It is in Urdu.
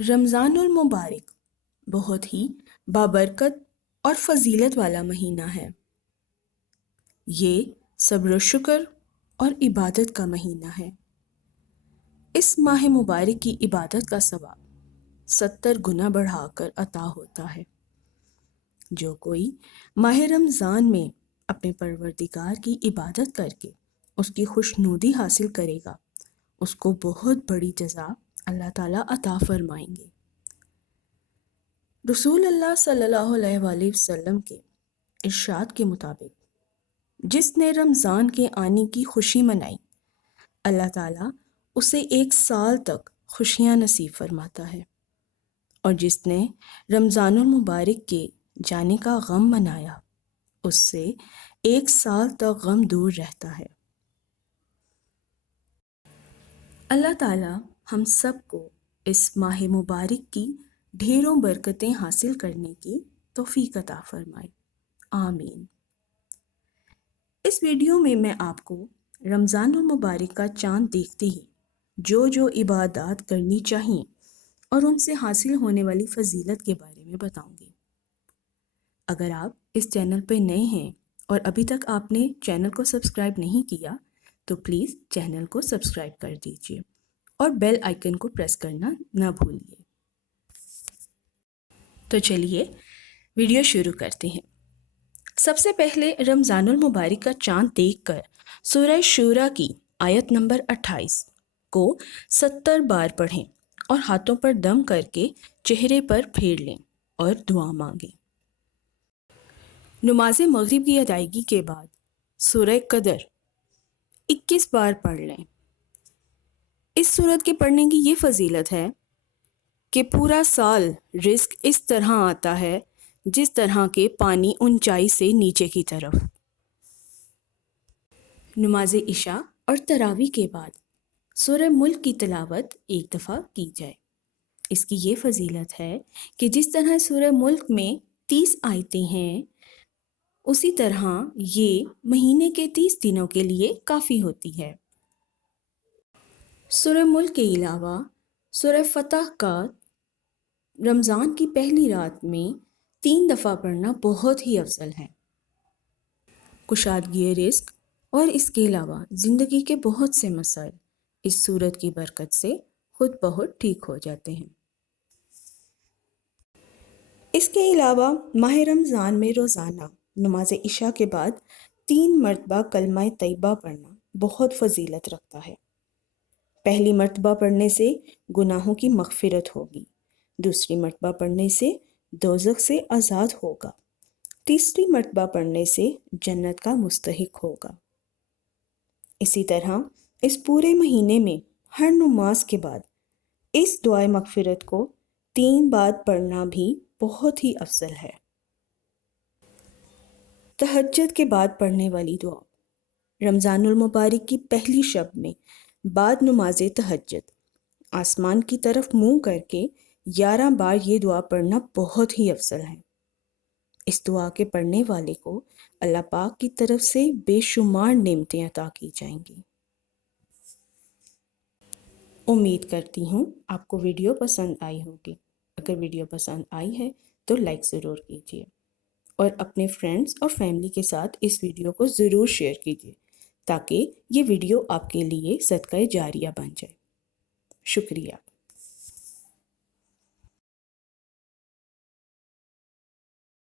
رمضان المبارک بہت ہی بابرکت اور فضیلت والا مہینہ ہے۔ یہ صبر و شکر اور عبادت کا مہینہ ہے۔ اس ماہ مبارک کی عبادت کا ثواب 70 گنا بڑھا کر عطا ہوتا ہے۔ جو کوئی ماہ رمضان میں اپنے پروردگار کی عبادت کر کے اس کی خوشنودی حاصل کرے گا، اس کو بہت بڑی جزا اللہ تعالیٰ عطا فرمائیں گے۔ رسول اللہ صلی اللہ علیہ وآلہ وسلم کے ارشاد کے مطابق جس نے رمضان کے آنے کی خوشی منائی، اللہ تعالیٰ اسے 1 سال تک خوشیاں نصیب فرماتا ہے، اور جس نے رمضان المبارک کے جانے کا غم منایا، اس سے 1 سال تک غم دور رہتا ہے۔ اللہ تعالیٰ ہم سب کو اس ماہ مبارک کی ڈھیروں برکتیں حاصل کرنے کی توفیق عطا فرمائے، آمین۔ اس ویڈیو میں آپ کو رمضان المبارک کا چاند دیکھتے ہی جو عبادات کرنی چاہیے اور ان سے حاصل ہونے والی فضیلت کے بارے میں بتاؤں گی۔ اگر آپ اس چینل پہ نئے ہیں اور ابھی تک آپ نے چینل کو سبسکرائب نہیں کیا تو پلیز چینل کو سبسکرائب کر دیجیے اور بیل آئیکن کو پریس کرنا نہ بھولیے۔ تو چلیے ویڈیو شروع کرتے ہیں۔ سب سے پہلے رمضان المبارک کا چاند دیکھ کر سورہ شورا کی آیت نمبر 28 کو 70 بار پڑھیں اور ہاتھوں پر دم کر کے چہرے پر پھیر لیں اور دعا مانگیں۔ نماز مغرب کی ادائیگی کے بعد سورہ قدر 21 بار پڑھ لیں۔ اس سورت کے پڑھنے کی یہ فضیلت ہے کہ پورا سال رزق اس طرح آتا ہے جس طرح کے پانی اونچائی سے نیچے کی طرف۔ نماز عشاء اور تراویح کے بعد سورہ ملک کی تلاوت 1 دفعہ کی جائے۔ اس کی یہ فضیلت ہے کہ جس طرح سورہ ملک میں 30 آیتیں ہیں، اسی طرح یہ مہینے کے 30 دنوں کے لیے کافی ہوتی ہے۔ سورہ ملک کے علاوہ سورہ فتح کا رمضان کی پہلی رات میں 3 دفعہ پڑھنا بہت ہی افضل ہے۔ کشادگی رزق اور اس کے علاوہ زندگی کے بہت سے مسائل اس سورت کی برکت سے خود بخود ٹھیک ہو جاتے ہیں۔ اس کے علاوہ ماہ رمضان میں روزانہ نماز عشاء کے بعد 3 مرتبہ کلمہ طیبہ پڑھنا بہت فضیلت رکھتا ہے۔ پہلی مرتبہ پڑھنے سے گناہوں کی مغفرت ہوگی، دوسری مرتبہ پڑھنے سے دوزخ سے آزاد ہوگا، تیسری مرتبہ پڑھنے سے جنت کا مستحق ہوگا۔ اسی طرح اس پورے مہینے میں ہر نماز کے بعد اس دعائے مغفرت کو 3 بار پڑھنا بھی بہت ہی افضل ہے۔ تہجد کے بعد پڑھنے والی دعا رمضان المبارک کی پہلی شب میں بعد نماز تہجد آسمان کی طرف منہ کر کے 11 بار یہ دعا پڑھنا بہت ہی افضل ہے۔ اس دعا کے پڑھنے والے کو اللہ پاک کی طرف سے بے شمار نعمتیں عطا کی جائیں گی۔ امید کرتی ہوں آپ کو ویڈیو پسند آئی ہوگی۔ اگر ویڈیو پسند آئی ہے تو لائک ضرور کیجیے اور اپنے فرینڈز اور فیملی کے ساتھ اس ویڈیو کو ضرور شیئر کیجیے تاکہ یہ ویڈیو آپ کے لیے صدقہ جاریہ بن جائے۔ شکریہ۔